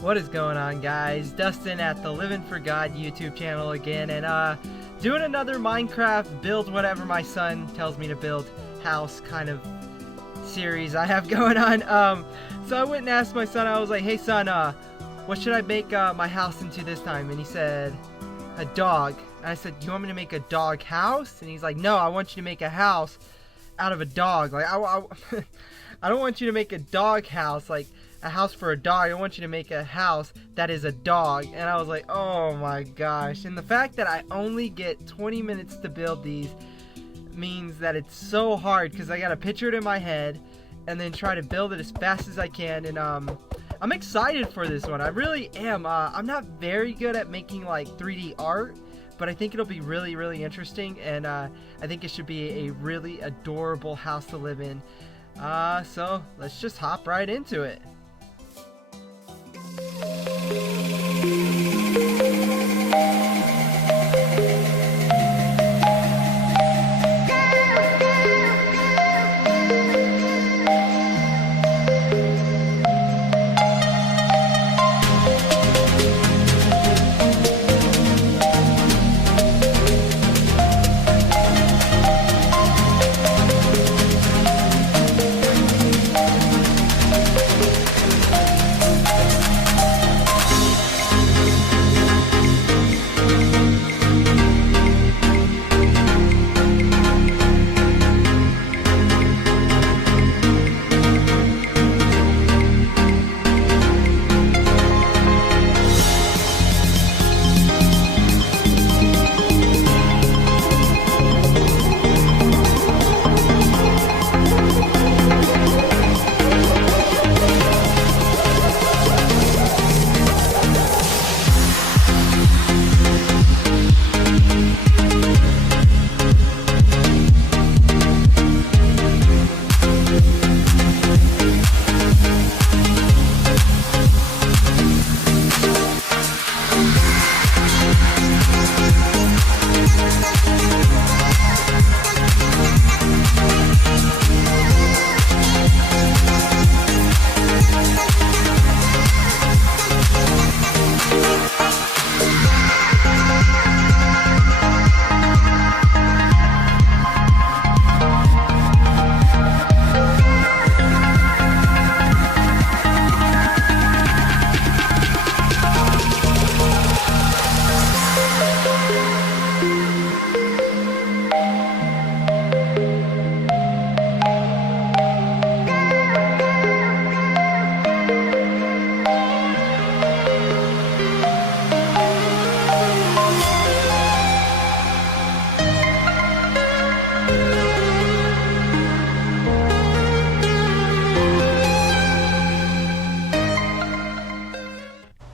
What is going on, guys? Dustin at the Living for God YouTube channel again, and doing another Minecraft build whatever my son tells me to build house kind of series I have going on. So I went and asked my son. I was like, hey son, what should I make my house into this time? And he said, a dog. And I said, you want me to make a dog house? And he's like, no, I want you to make a house out of a dog. Like I don't want you to make a dog house like a house for a dog. I want you to make a house that is a dog. And I was like, oh my gosh. And the fact that I only get 20 minutes to build these means that it's so hard, because I gotta picture it in my head and then try to build it as fast as I can. And I'm excited for this one. I really am. I'm not very good at making like 3D art, but I think it'll be really interesting, and I think it should be a really adorable house to live in. So let's just hop right into it.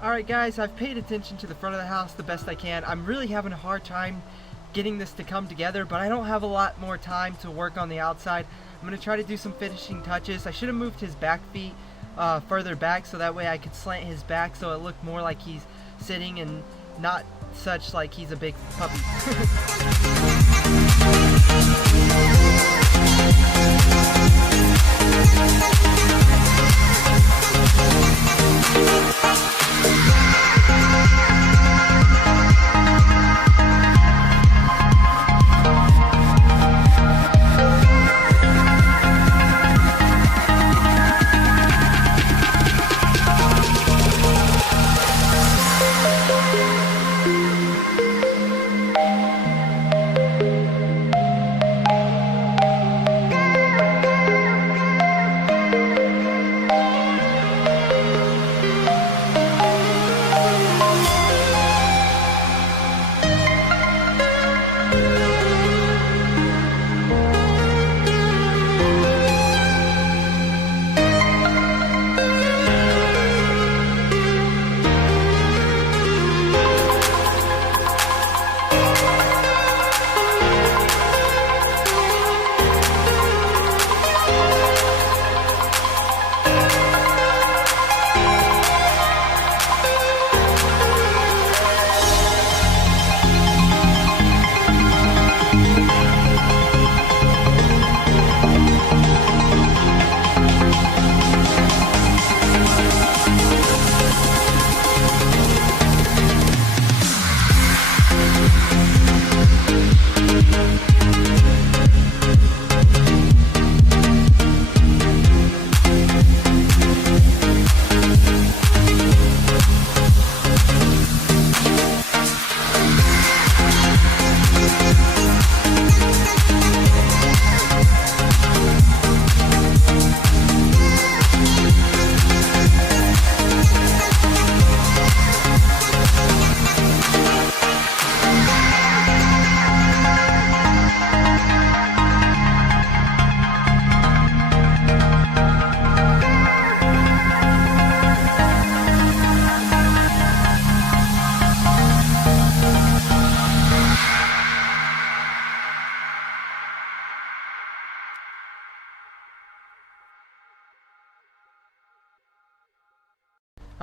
Alright guys, I've paid attention to the front of the house the best I can. I'm really having a hard time getting this to come together, but I don't have a lot more time to work on the outside. I'm going to try to do some finishing touches. I should have moved his back feet further back, so that way I could slant his back so it looked more like he's sitting and not such like he's a big puppy.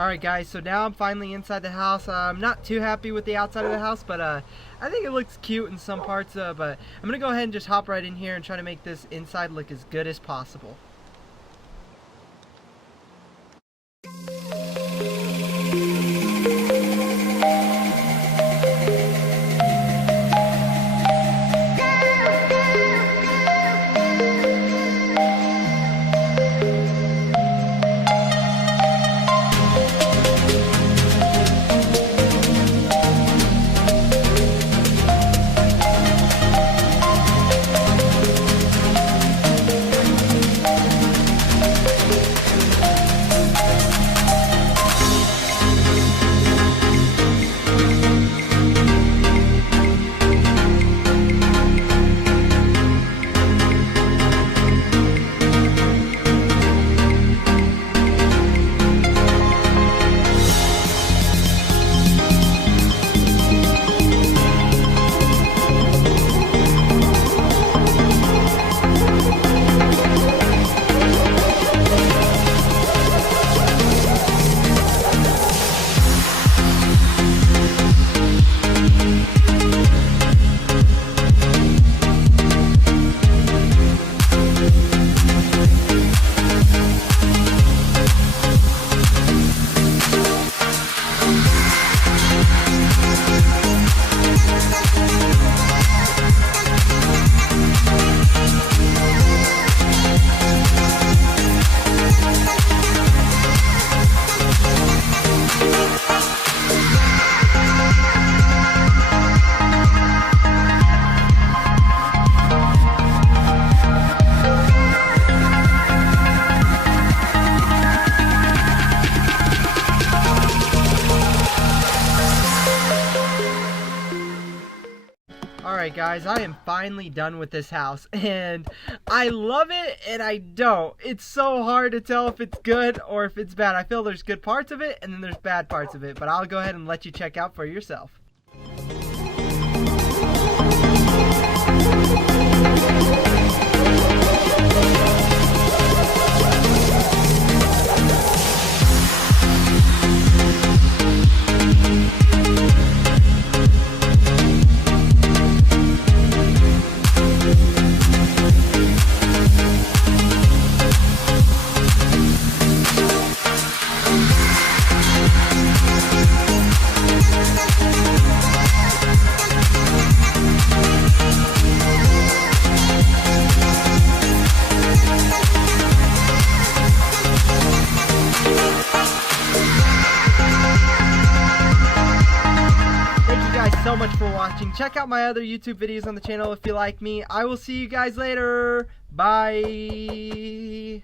Alright guys, so now I'm finally inside the house. I'm not too happy with the outside of the house, but I think it looks cute in some parts, but I'm going to go ahead and just hop right in here and try to make this inside look as good as possible. Alright guys, I am finally done with this house, and I love it and I don't. It's so hard to tell if it's good or if it's bad. I feel there's good parts of it and then there's bad parts of it, but I'll go ahead and let you check out for yourself. So much for watching. Check out my other YouTube videos on the channel if you like me. I will see you guys later. Bye.